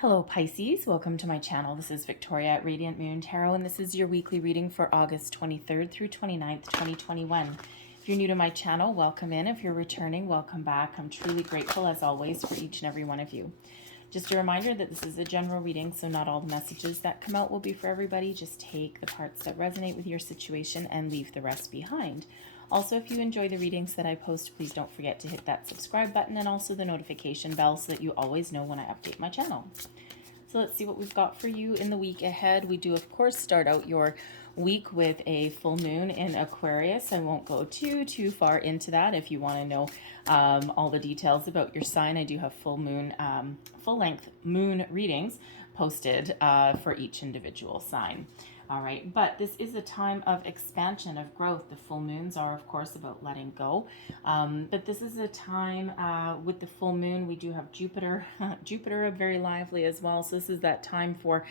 Hello Pisces, welcome to my channel. This is Victoria at Radiant Moon Tarot, and this is your weekly reading for August 23rd through 29th, 2021. If you're new to my channel, welcome in. If you're returning, welcome back. I'm truly grateful, as always, for each and every one of you. Just a reminder that this is a general reading, so not all the messages that come out will be for everybody. Just take the parts that resonate with your situation and leave the rest behind. Also, if you enjoy the readings that I post, please don't forget to hit that subscribe button and also the notification bell so that you always know when I update my channel. So let's see what we've got for you in the week ahead. We do, of course, start out your week with a full moon in Aquarius. I won't go too far into that. If you want to know all the details about your sign, I do have full-length moon readings posted for each individual sign. All right, but this is a time of expansion, of growth. The full moons are, of course, about letting go. But this is a time with the full moon, we do have Jupiter, Jupiter very lively as well. So this is that time for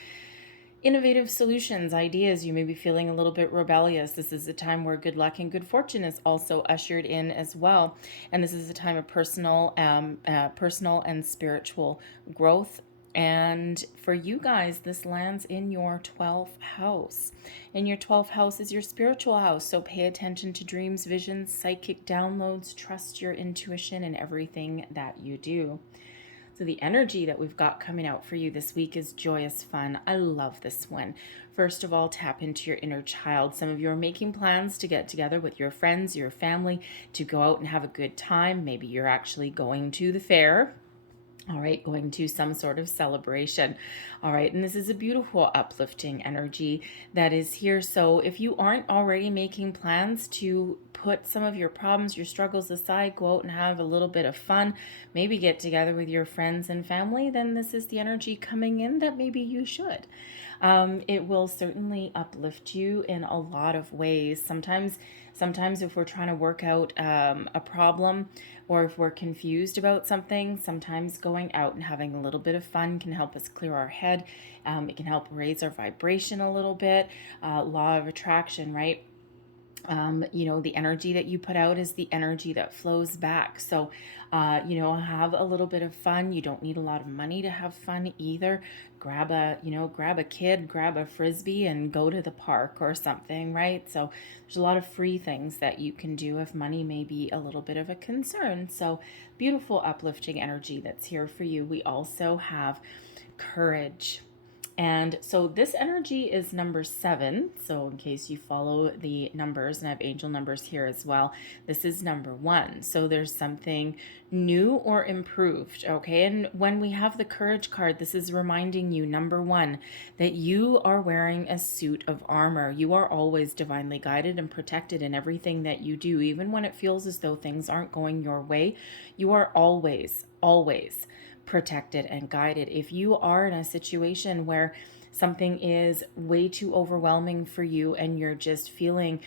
innovative solutions, ideas. You may be feeling a little bit rebellious. This is a time where good luck and good fortune is also ushered in as well. And this is a time of personal and spiritual growth. And for you guys, this lands in your 12th house. And your 12th house is your spiritual house. So pay attention to dreams, visions, psychic downloads. Trust your intuition in everything that you do. So the energy that we've got coming out for you this week is joyous fun. I love this one. First of all, tap into your inner child. Some of you are making plans to get together with your friends, your family, to go out and have a good time. Maybe you're actually going to the fair. All right, going to some sort of celebration. All right, and this is a beautiful, uplifting energy that is here. So if you aren't already making plans to put some of your problems, your struggles aside, go out and have a little bit of fun, maybe get together with your friends and family, then this is the energy coming in that maybe you should. It will certainly uplift you in a lot of ways. Sometimes if we're trying to work out a problem, or if we're confused about something, sometimes going out and having a little bit of fun can help us clear our head. It can help raise our vibration a little bit. Law of attraction, right? The energy that you put out is the energy that flows back. So, have a little bit of fun. You don't need a lot of money to have fun either. Grab a kid, grab a frisbee and go to the park or something, right? So there's a lot of free things that you can do if money may be a little bit of a concern. So beautiful, uplifting energy that's here for you. We also have courage. And so this energy is number 7. So in case you follow the numbers, and I have angel numbers here as well, this is number 1. So there's something new or improved, okay? And when we have the courage card, this is reminding you, number 1, that you are wearing a suit of armor. You are always divinely guided and protected in everything that you do. Even when it feels as though things aren't going your way, you are always protected and guided. If you are in a situation where something is way too overwhelming for you and you're just feeling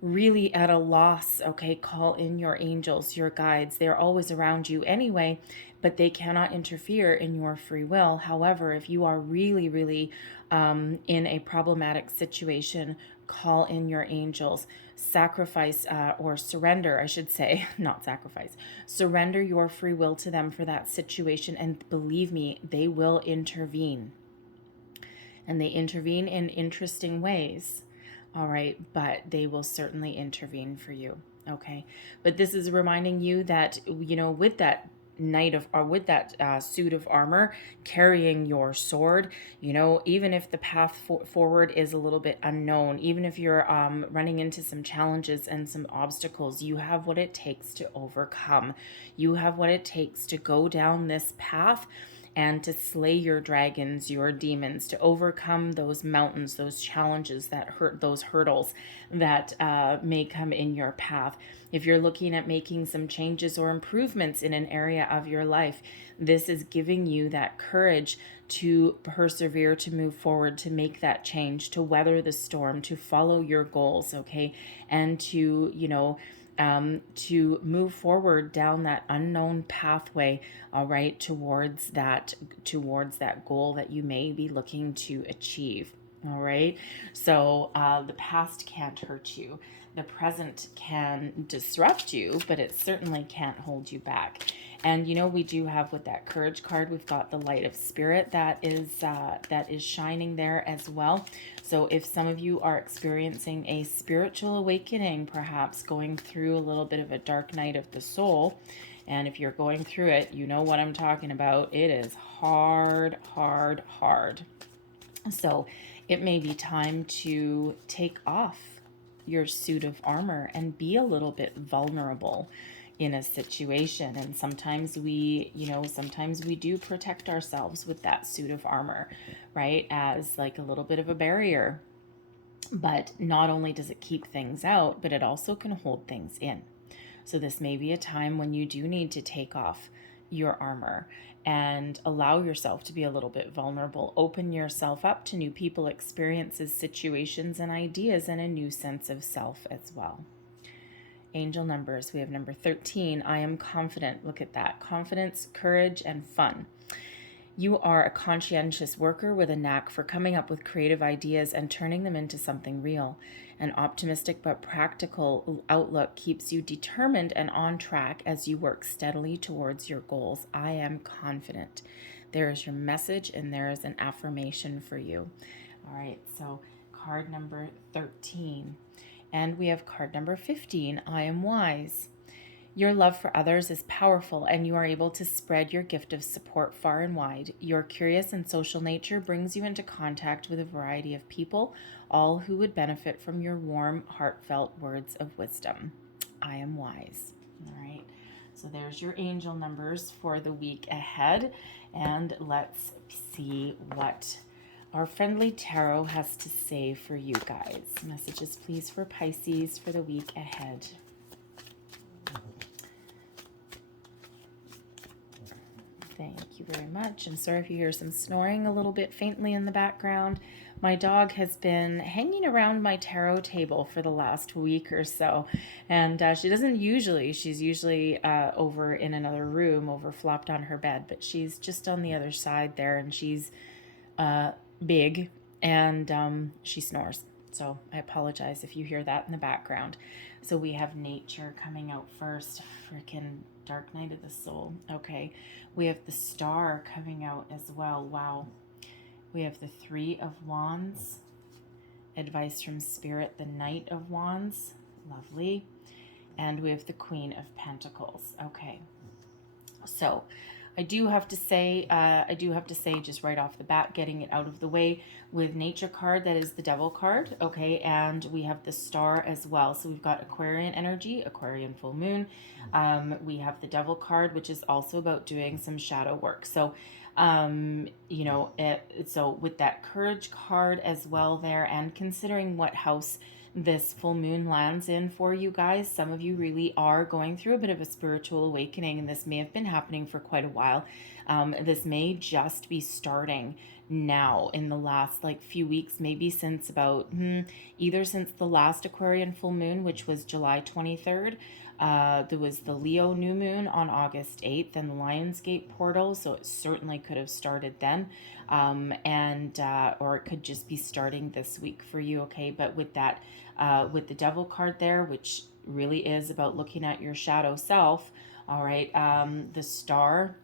really at a loss, okay, call in your angels, your guides. They're always around you anyway, but they cannot interfere in your free will. However, if you are really in a problematic situation, call in your angels. Sacrifice or surrender, I should say, not sacrifice. Surrender your free will to them for that situation, and believe me, they will intervene. And they intervene in interesting ways. All right, but they will certainly intervene for you. Okay, but this is reminding you that, with that with that suit of armor, carrying your sword, even if the path forward is a little bit unknown, even if you're running into some challenges and some obstacles, you have what it takes to overcome. You have what it takes to go down this path and to slay your dragons, your demons, to overcome those mountains, those challenges that hurt, those hurdles that may come in your path. If you're looking at making some changes or improvements in an area of your life, this is giving you that courage to persevere, to move forward, to make that change, to weather the storm, to follow your goals, okay? And to move forward down that unknown pathway, all right, towards that goal that you may be looking to achieve. All right, so the past can't hurt you. The present can disrupt you, but it certainly can't hold you back. And you know, we do have with that Courage card, we've got the light of spirit that is shining there as well. So if some of you are experiencing a spiritual awakening, perhaps going through a little bit of a dark night of the soul, and if you're going through it, you know what I'm talking about. It is hard, hard, hard. So it may be time to take off your suit of armor and be a little bit vulnerable in a situation. And sometimes sometimes we do protect ourselves with that suit of armor, right? As like a little bit of a barrier. But not only does it keep things out, but it also can hold things in. So this may be a time when you do need to take off your armor and allow yourself to be a little bit vulnerable. Open yourself up to new people, experiences, situations, and ideas, and a new sense of self as well. Angel numbers, we have number 13. I am confident. Look at that. Confidence, courage, and fun. You are a conscientious worker with a knack for coming up with creative ideas and turning them into something real. An optimistic but practical outlook keeps you determined and on track as you work steadily towards your goals. I am confident. There is your message, and there is an affirmation for you. All right, so card number 13. And we have card number 15, I am wise. Your love for others is powerful, and you are able to spread your gift of support far and wide. Your curious and social nature brings you into contact with a variety of people, all who would benefit from your warm, heartfelt words of wisdom. I am wise. All right. So there's your angel numbers for the week ahead. And let's see what our friendly tarot has to say for you guys. Messages, please, for Pisces for the week ahead. Thank you very much. I'm sorry if you hear some snoring a little bit faintly in the background. My dog has been hanging around my tarot table for the last week or so, and she's usually over in another room, over flopped on her bed, but she's just on the other side there, and she's big, and she snores. So I apologize if you hear that in the background. So we have nature coming out first. Freaking dark night of the soul. Okay. We have the star coming out as well. Wow. We have the 3 of Wands. Advice from Spirit, the Knight of Wands. Lovely. And we have the Queen of Pentacles. Okay. So I do have to say just right off the bat, getting it out of the way, with nature card, that is the devil card, okay, and we have the star as well. So we've got Aquarian energy, Aquarian full moon. We have the devil card, which is also about doing some shadow work. So, so with that courage card as well there, and considering what house this full moon lands in for you guys, some of you really are going through a bit of a spiritual awakening, and this may have been happening for quite a while. This may just be starting now in the last few weeks, maybe since about either since the last Aquarian full moon, which was July 23rd. There was the Leo new moon on August 8th and the Lionsgate portal, so it certainly could have started then, or it could just be starting this week for you, okay? But with that, with the devil card there, which really is about looking at your shadow self, all right, the star,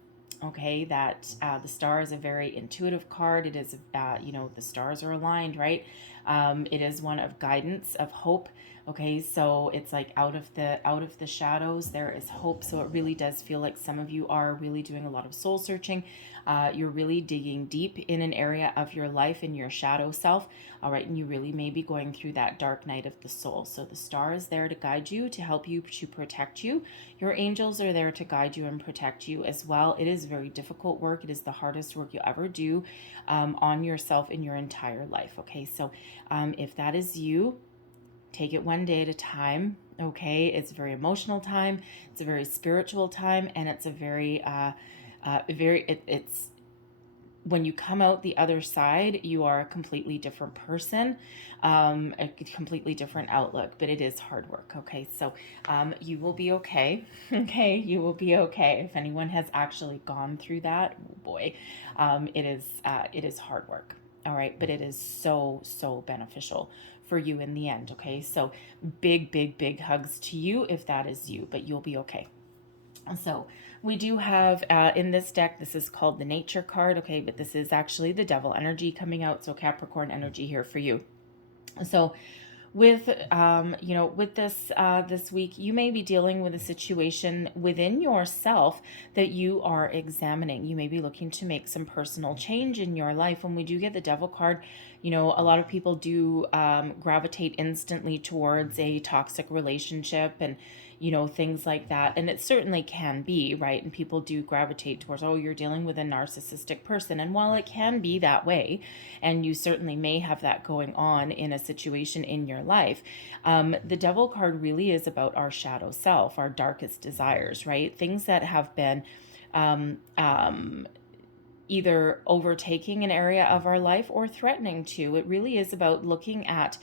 okay, that the star is a very intuitive card. It is, the stars are aligned, right? It is one of guidance, of hope. Okay, so it's like out of the shadows, there is hope. So it really does feel like some of you are really doing a lot of soul searching. You're really digging deep in an area of your life, in your shadow self. All right, and you really may be going through that dark night of the soul. So the star is there to guide you, to help you, to protect you. Your angels are there to guide you and protect you as well. It is very difficult work. It is the hardest work you'll ever do on yourself in your entire life. Okay, so if that is you, take it one day at a time, okay? It's a very emotional time, it's a very spiritual time, and it's a very, it's when you come out the other side, you are a completely different person, a completely different outlook, but it is hard work, okay? So you will be okay, okay? You will be okay. If anyone has actually gone through that, oh boy, it is hard work. All right, but it is so beneficial for you in the end. Okay, so big, big, big hugs to you if that is you, but you'll be okay. So we do have in this deck, this is called the Nature card, okay, but this is actually the Devil energy coming out, so Capricorn energy here for you. So with with this week, you may be dealing with a situation within yourself that you are examining. You may be looking to make some personal change in your life. When we do get the Devil card, a lot of people do gravitate instantly towards a toxic relationship and things like that. And it certainly can be, right? And people do gravitate towards, oh, you're dealing with a narcissistic person. And while it can be that way, and you certainly may have that going on in a situation in your life, the Devil card really is about our shadow self, our darkest desires, right? Things that have been either overtaking an area of our life or threatening to. It really is about looking at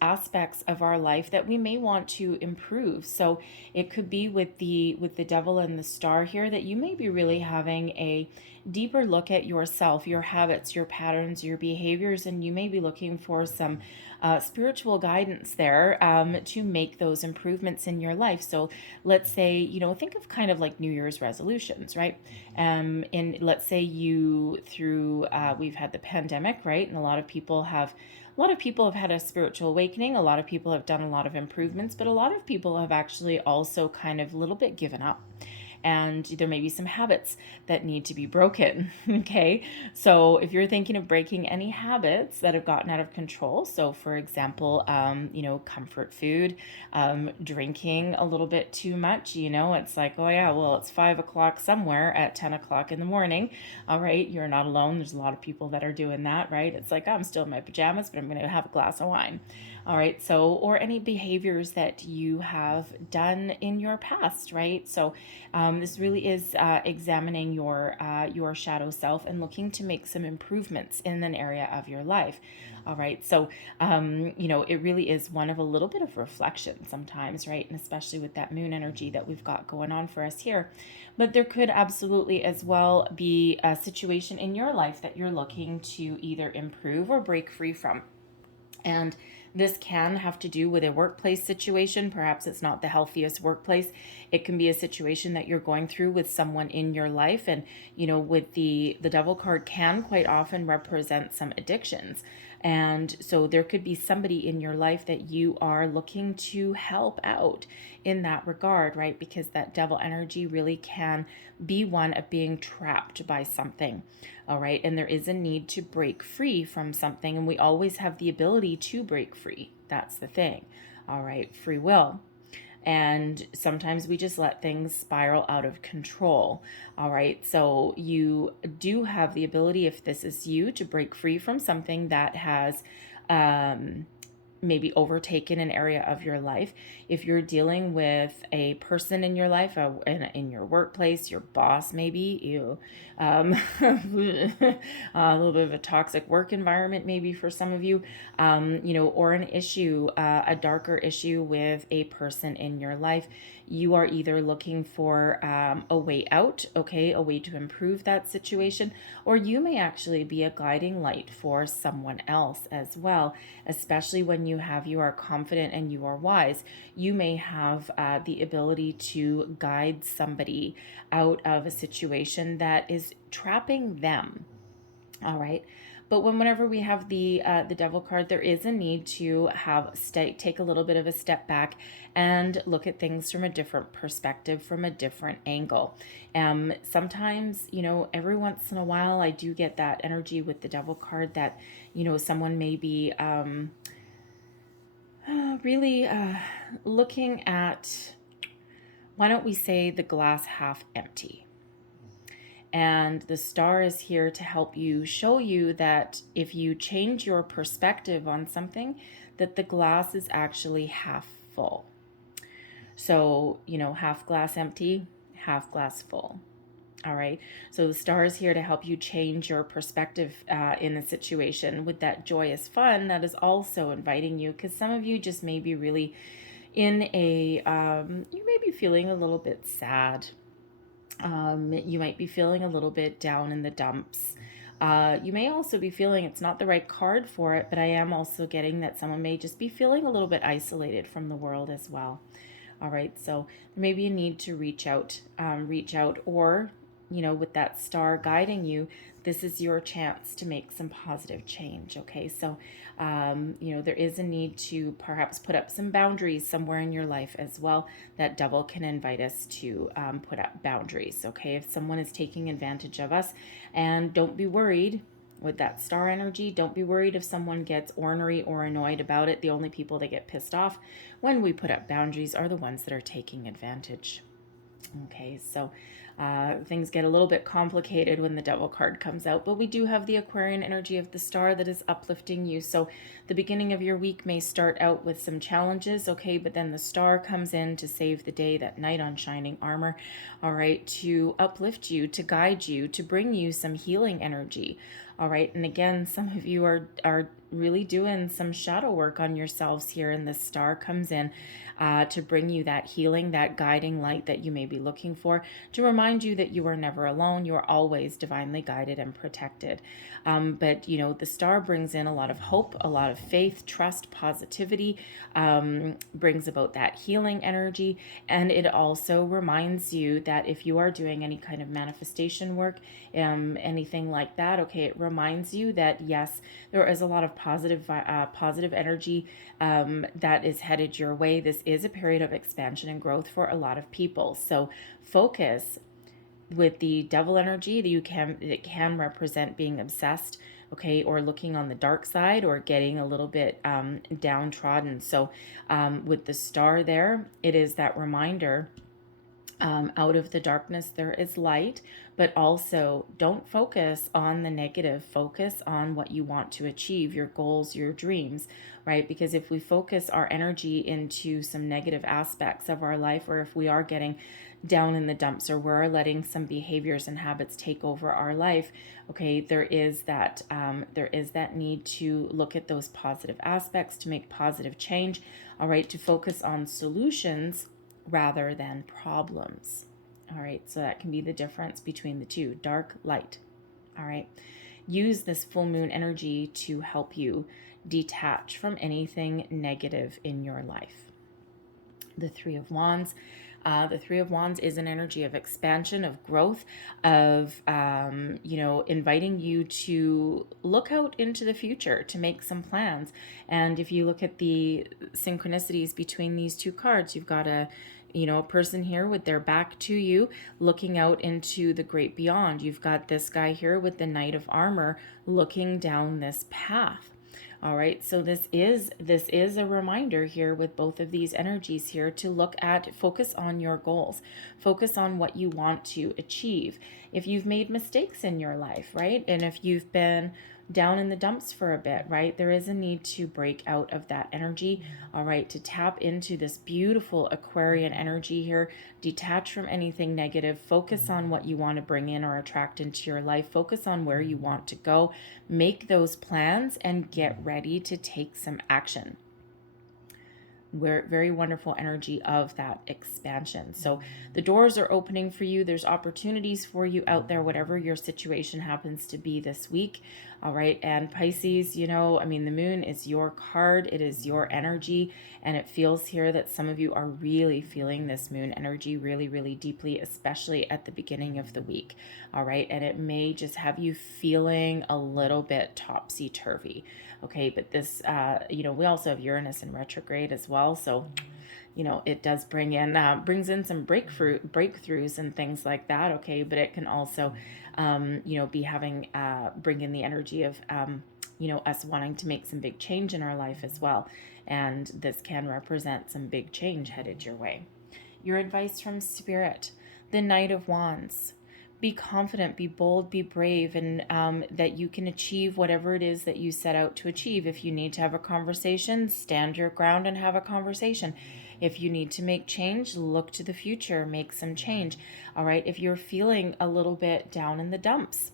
aspects of our life that we may want to improve. So it could be with the Devil and the Star here that you may be really having a deeper look at yourself, your habits, your patterns, your behaviors, and you may be looking for some spiritual guidance there to make those improvements in your life. So let's say, think of kind of like New Year's resolutions, right? And let's say we've had the pandemic, right? And a lot of people have had a spiritual awakening. A lot of people have done a lot of improvements, but a lot of people have actually also kind of a little bit given up. And there may be some habits that need to be broken. Okay. So if you're thinking of breaking any habits that have gotten out of control, so for example, comfort food, drinking a little bit too much, it's like, oh yeah, well, it's 5 o'clock somewhere at 10 o'clock in the morning. All right. You're not alone. There's a lot of people that are doing that, right? It's like, I'm still in my pajamas, but I'm going to have a glass of wine. All right. So, or any behaviors that you have done in your past, right? So, this really is examining your shadow self and looking to make some improvements in an area of your life. All right. So, it really is one of a little bit of reflection sometimes, right? And especially with that moon energy that we've got going on for us here. But there could absolutely as well be a situation in your life that you're looking to either improve or break free from. And this can have to do with a workplace situation. Perhaps it's not the healthiest workplace. It can be a situation that you're going through with someone in your life. And, with the Devil card can quite often represent some addictions. And so there could be somebody in your life that you are looking to help out in that regard, right? Because that Devil energy really can be one of being trapped by something. All right. And there is a need to break free from something. And we always have the ability to break free. That's the thing. All right. Free will. And sometimes we just let things spiral out of control. All right. So you do have the ability, if this is you, to break free from something that has maybe overtaken an area of your life. If you're dealing with a person in your life, in your workplace, your boss, maybe a little bit of a toxic work environment, maybe for some of you, or an issue, a darker issue with a person in your life. You are either looking for a way out, okay, a way to improve that situation, or you may actually be a guiding light for someone else as well, especially when you are confident and you are wise. You may have the ability to guide somebody out of a situation that is trapping them. All right. But whenever we have the Devil card, there is a need to take a little bit of a step back and look at things from a different perspective, from a different angle. Sometimes, every once in a while, I do get that energy with the Devil card that, someone may be really looking at, why don't we say, the glass half empty? And the Star is here to help you, show you that if you change your perspective on something, that the glass is actually half full. So, half glass empty, half glass full. All right. So the Star is here to help you change your perspective in a situation with that joyous fun that is also inviting you, because some of you just may be really in you may be feeling a little bit sad. You might be feeling a little bit down in the dumps. You may also be feeling it's not the right card for it, but I am also getting that someone may just be feeling a little bit isolated from the world as well. All right, so there may be a need to reach out, or, with that star guiding you, this is your chance to make some positive change. Okay, so, there is a need to perhaps put up some boundaries somewhere in your life as well. That devil can invite us to put up boundaries. Okay, if someone is taking advantage of us, and don't be worried with that star energy. Don't be worried if someone gets ornery or annoyed about it. The only people that get pissed off when we put up boundaries are the ones that are taking advantage. Okay, so things get a little bit complicated when the devil card comes out, but we do have the Aquarian energy of the star that is uplifting you. So the beginning of your week may start out with some challenges, okay, but then the star comes in to save the day, that knight on shining armor, all right, to uplift you, to guide you, to bring you some healing energy. All right, and again, some of you are really doing some shadow work on yourselves here, and the star comes in to bring you that healing, that guiding light that you may be looking for, to remind you that you are never alone. You are always divinely guided and protected. But the star brings in a lot of hope, a lot of faith, trust, positivity, brings about that healing energy, and it also reminds you that if you are doing any kind of manifestation work, anything like that, okay, it reminds you that yes, there is a lot of positive energy that is headed your way. This is a period of expansion and growth for a lot of people. So focus with the devil energy that it can represent being obsessed, okay, or looking on the dark side, or getting a little bit downtrodden. So with the star there, it is that reminder. Out of the darkness there is light, but also don't focus on the negative. Focus on what you want to achieve, your goals, your dreams, right? Because if we focus our energy into some negative aspects of our life, or if we are getting down in the dumps, or we're letting some behaviors and habits take over our life, okay, there is that need to look at those positive aspects, to make positive change, all right, to focus on solutions rather than problems. All right, so that can be the difference between the two, dark, light. All right, use this full moon energy to help you detach from anything negative in your life. The Three of Wands. The Three of Wands is an energy of expansion, of growth, of, inviting you to look out into the future, to make some plans. And if you look at the synchronicities between these two cards, you've got a person here with their back to you, looking out into the great beyond. You've got this guy here with the Knight of Armor looking down this path. All right, so this is a reminder here with both of these energies here to focus on your goals, focus on what you want to achieve. If you've made mistakes in your life, right, and if you've been down in the dumps for a bit, right, there is a need to break out of that energy, all right, to tap into this beautiful Aquarian energy here, detach from anything negative, focus on what you want to bring in or attract into your life, focus on where you want to go, make those plans, and get ready to take some action. Very wonderful energy of that expansion. So the doors are opening for you. There's opportunities for you out there, whatever your situation happens to be this week. All right. And Pisces, the moon is your card. It is your energy. And it feels here that some of you are really feeling this moon energy really, really deeply, especially at the beginning of the week. All right. And it may just have you feeling a little bit topsy-turvy. Okay. But this, we also have Uranus in retrograde as well. So, it does brings in some breakthroughs and things like that. Okay. But it can also, bring in the energy of, us wanting to make some big change in our life as well. And this can represent some big change headed your way. Your advice from Spirit, the Knight of Wands. Be confident, be bold, be brave, and that you can achieve whatever it is that you set out to achieve. If you need to have a conversation, stand your ground and have a conversation. If you need to make change, look to the future, make some change. All right, if you're feeling a little bit down in the dumps,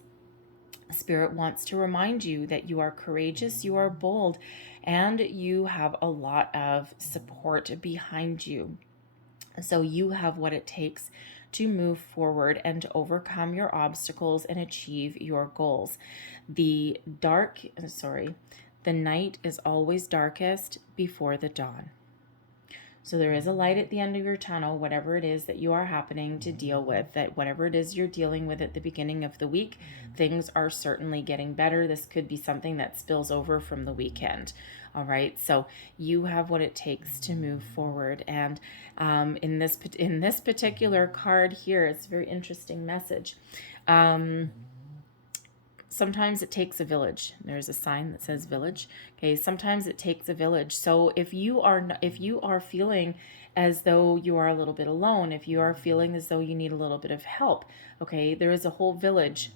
Spirit wants to remind you that you are courageous, you are bold, and you have a lot of support behind you. So you have what it takes to move forward and to overcome your obstacles and achieve your goals. The night is always darkest before the dawn. So there is a light at the end of your tunnel, whatever it is that you are happening to deal with, that whatever it is you're dealing with at the beginning of the week, things are certainly getting better. This could be something that spills over from the weekend. All right, so you have what it takes to move forward. And in this particular card here, it's a very interesting message. Sometimes it takes a village. There's a sign that says village. Okay, sometimes it takes a village. So if you are feeling as though you are a little bit alone, if you are feeling as though you need a little bit of help, okay, there is a whole village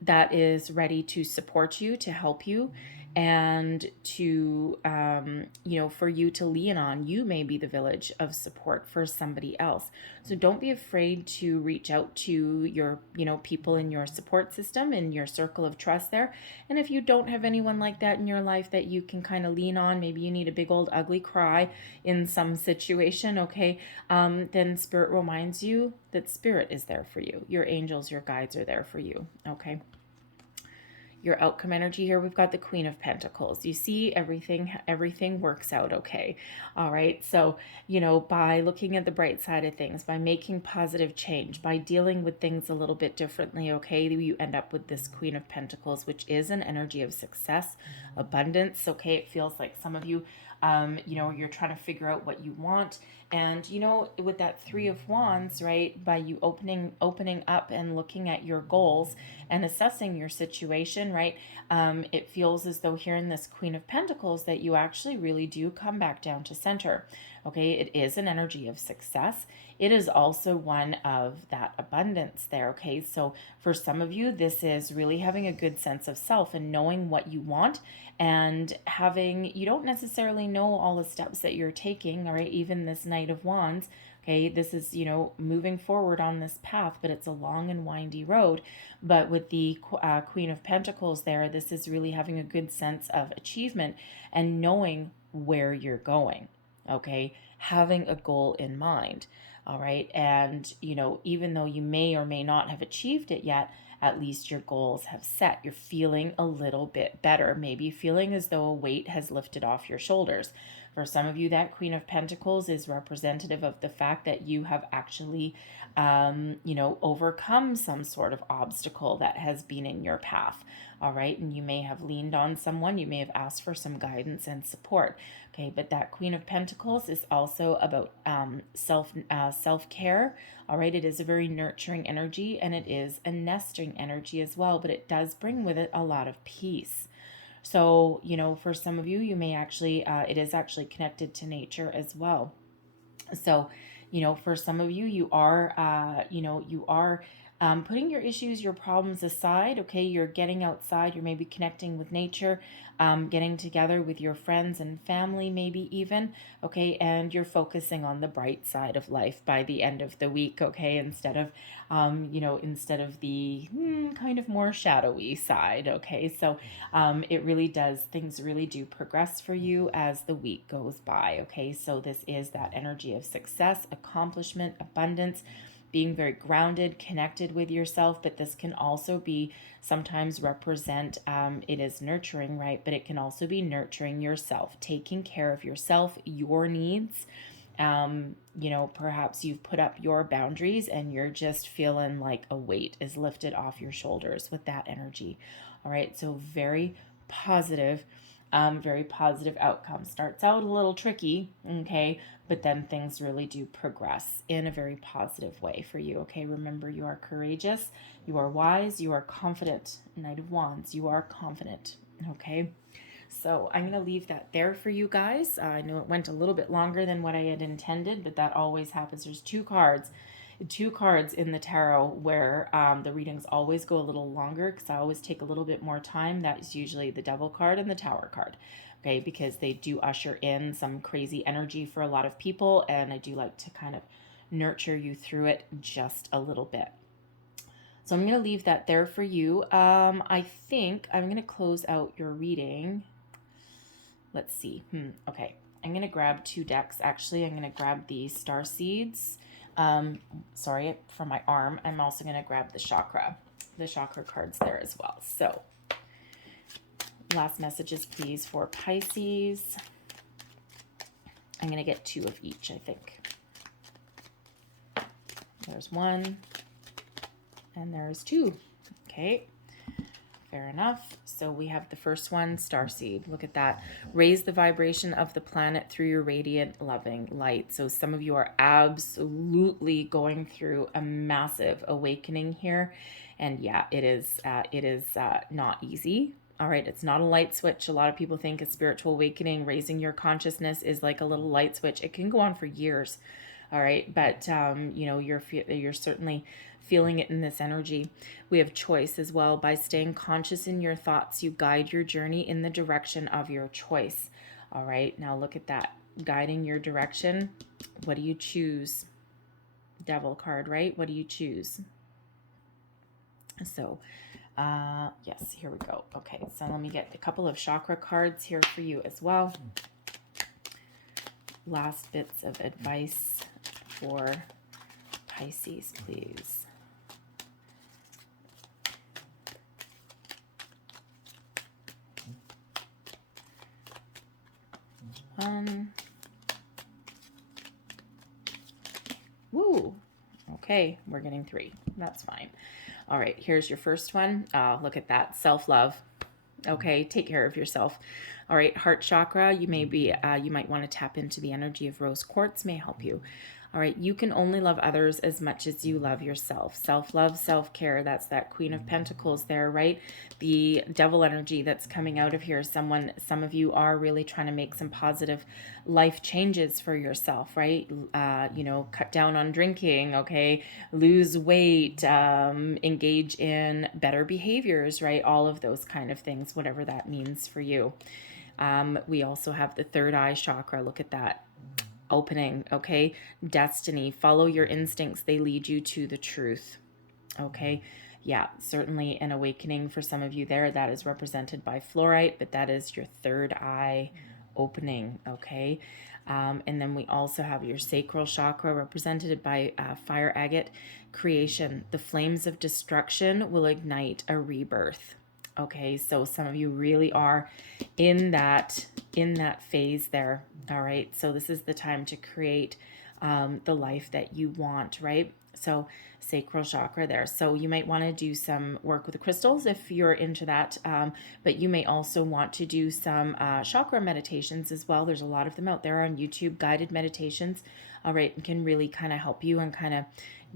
that is ready to support you, to help you, and to for you to lean on. You may be the village of support for somebody else. So don't be afraid to reach out to your people in your support system, in your circle of trust there. And if you don't have anyone like that in your life that you can kind of lean on, maybe you need a big old ugly cry in some situation, okay, then Spirit reminds you that Spirit is there for you. Your angels, your guides are there for you, okay? Your outcome energy here, we've got the Queen of Pentacles. You see, everything works out okay. All right, so by looking at the bright side of things, by making positive change, by dealing with things a little bit differently, okay, you end up with this Queen of Pentacles, which is an energy of success, abundance. Okay, it feels like some of you you're trying to figure out what you want. And, with that Three of Wands, right, by you opening up and looking at your goals and assessing your situation, right, it feels as though here in this Queen of Pentacles that you actually really do come back down to center. Okay, it is an energy of success. It is also one of that abundance there. Okay, so for some of you, this is really having a good sense of self and knowing what you want, and you don't necessarily know all the steps that you're taking. All right, even this Knight of Wands, okay, this is moving forward on this path, but it's a long and windy road. But with the Queen of Pentacles there, this is really having a good sense of achievement and knowing where you're going. Okay, having a goal in mind. All right, and even though you may or may not have achieved it yet, at least your goals have set. You're feeling a little bit better, maybe feeling as though a weight has lifted off your shoulders. For some of you, that Queen of Pentacles is representative of the fact that you have actually overcome some sort of obstacle that has been in your path. All right, and you may have leaned on someone, you may have asked for some guidance and support. Okay, but that Queen of Pentacles is also about self-care. All right, it is a very nurturing energy, and it is a nesting energy as well, but it does bring with it a lot of peace. So, for some of you, you may actually, it is actually connected to nature as well. So, for some of you, you are putting your issues, your problems aside. Okay, you're getting outside, you're maybe connecting with nature, getting together with your friends and family, maybe even. Okay, and you're focusing on the bright side of life by the end of the week. Okay, instead of the kind of more shadowy side. Okay, so things really do progress for you as the week goes by. Okay, so this is that energy of success, accomplishment, abundance, being very grounded, connected with yourself. But this can also be sometimes represent, it is nurturing, right? But it can also be nurturing yourself, taking care of yourself, your needs. Perhaps you've put up your boundaries and you're just feeling like a weight is lifted off your shoulders with that energy. All right, so very positive outcome. Starts out a little tricky, okay, but then things really do progress in a very positive way for you. Okay, remember, you are courageous, you are wise, you are confident. Knight of Wands, you are confident. Okay, so I'm going to leave that there for you guys. I know it went a little bit longer than what I had intended, but that always happens. There's two cards in the tarot where the readings always go a little longer because I always take a little bit more time. That's usually the Devil card and the Tower card, okay, because they do usher in some crazy energy for a lot of people, and I do like to kind of nurture you through it just a little bit. So I'm going to leave that there for you. I think I'm going to close out your reading. Let's see. Okay. I'm going to grab two decks. Actually, I'm going to grab the Star Seeds. Sorry, from my arm. I'm also going to grab the chakra cards there as well. So last messages, please, for Pisces. I'm going to get 2 of each, I think. There's 1 and there's 2. Okay. Fair enough. So we have the first one, starseed. Look at that. Raise the vibration of the planet through your radiant, loving light. So some of you are absolutely going through a massive awakening here. And yeah, it is not easy. All right. It's not a light switch. A lot of people think a spiritual awakening, raising your consciousness, is like a little light switch. It can go on for years. All right. But, you know, you're certainly feeling it in this energy. We have choice as well. By staying conscious in your thoughts, you guide your journey in the direction of your choice. All right, now look at that. Guiding your direction. What do you choose? Devil card, right? What do you choose? So, yes, here we go. Okay, so let me get a couple of chakra cards here for you as well. Last bits of advice for Pisces, please. Woo. Okay, we're getting 3. That's fine. All right, here's your first one. Look at that. Self-love. Okay, take care of yourself. All right, heart chakra. You might want to tap into the energy of rose quartz. May help you. All right, you can only love others as much as you love yourself. Self-love, self-care. That's that Queen of Pentacles there, right? The devil energy that's coming out of here. Some of you are really trying to make some positive life changes for yourself, right? You know, cut down on drinking, okay? Lose weight, engage in better behaviors, right? All of those kind of things, whatever that means for you. We also have the third eye chakra. Look at that. Opening, okay? Destiny. Follow your instincts. They lead you to the truth. Okay? Yeah, certainly an awakening for some of you there. That is represented by fluorite, but that is your third eye opening, okay? And then we also have your sacral chakra represented by fire agate. Creation. The flames of destruction will ignite a rebirth. Okay, so some of you really are in that phase there. All right, so this is the time to create the life that you want, right? So sacral chakra there. So you might want to do some work with the crystals if you're into that, but you may also want to do some chakra meditations as well. There's a lot of them out there on YouTube, guided meditations. All right, can really kind of help you and kind of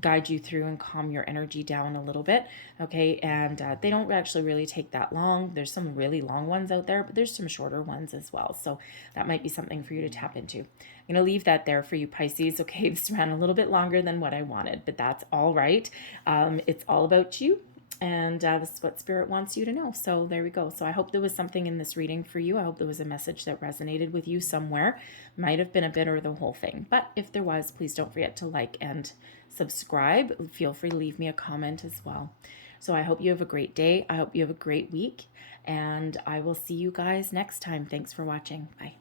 guide you through and calm your energy down a little bit. Okay, and they don't actually really take that long. There's some really long ones out there, but there's some shorter ones as well. So that might be something for you to tap into. I'm going to leave that there for you, Pisces. Okay, this ran a little bit longer than what I wanted, but that's all right. It's all about you. And this is what Spirit wants you to know. So there we go. So I hope there was something in this reading for you. I hope there was a message that resonated with you somewhere. Might have been a bit or the whole thing. But if there was, please don't forget to like and subscribe. Feel free to leave me a comment as well. So I hope you have a great day. I hope you have a great week. And I will see you guys next time. Thanks for watching. Bye.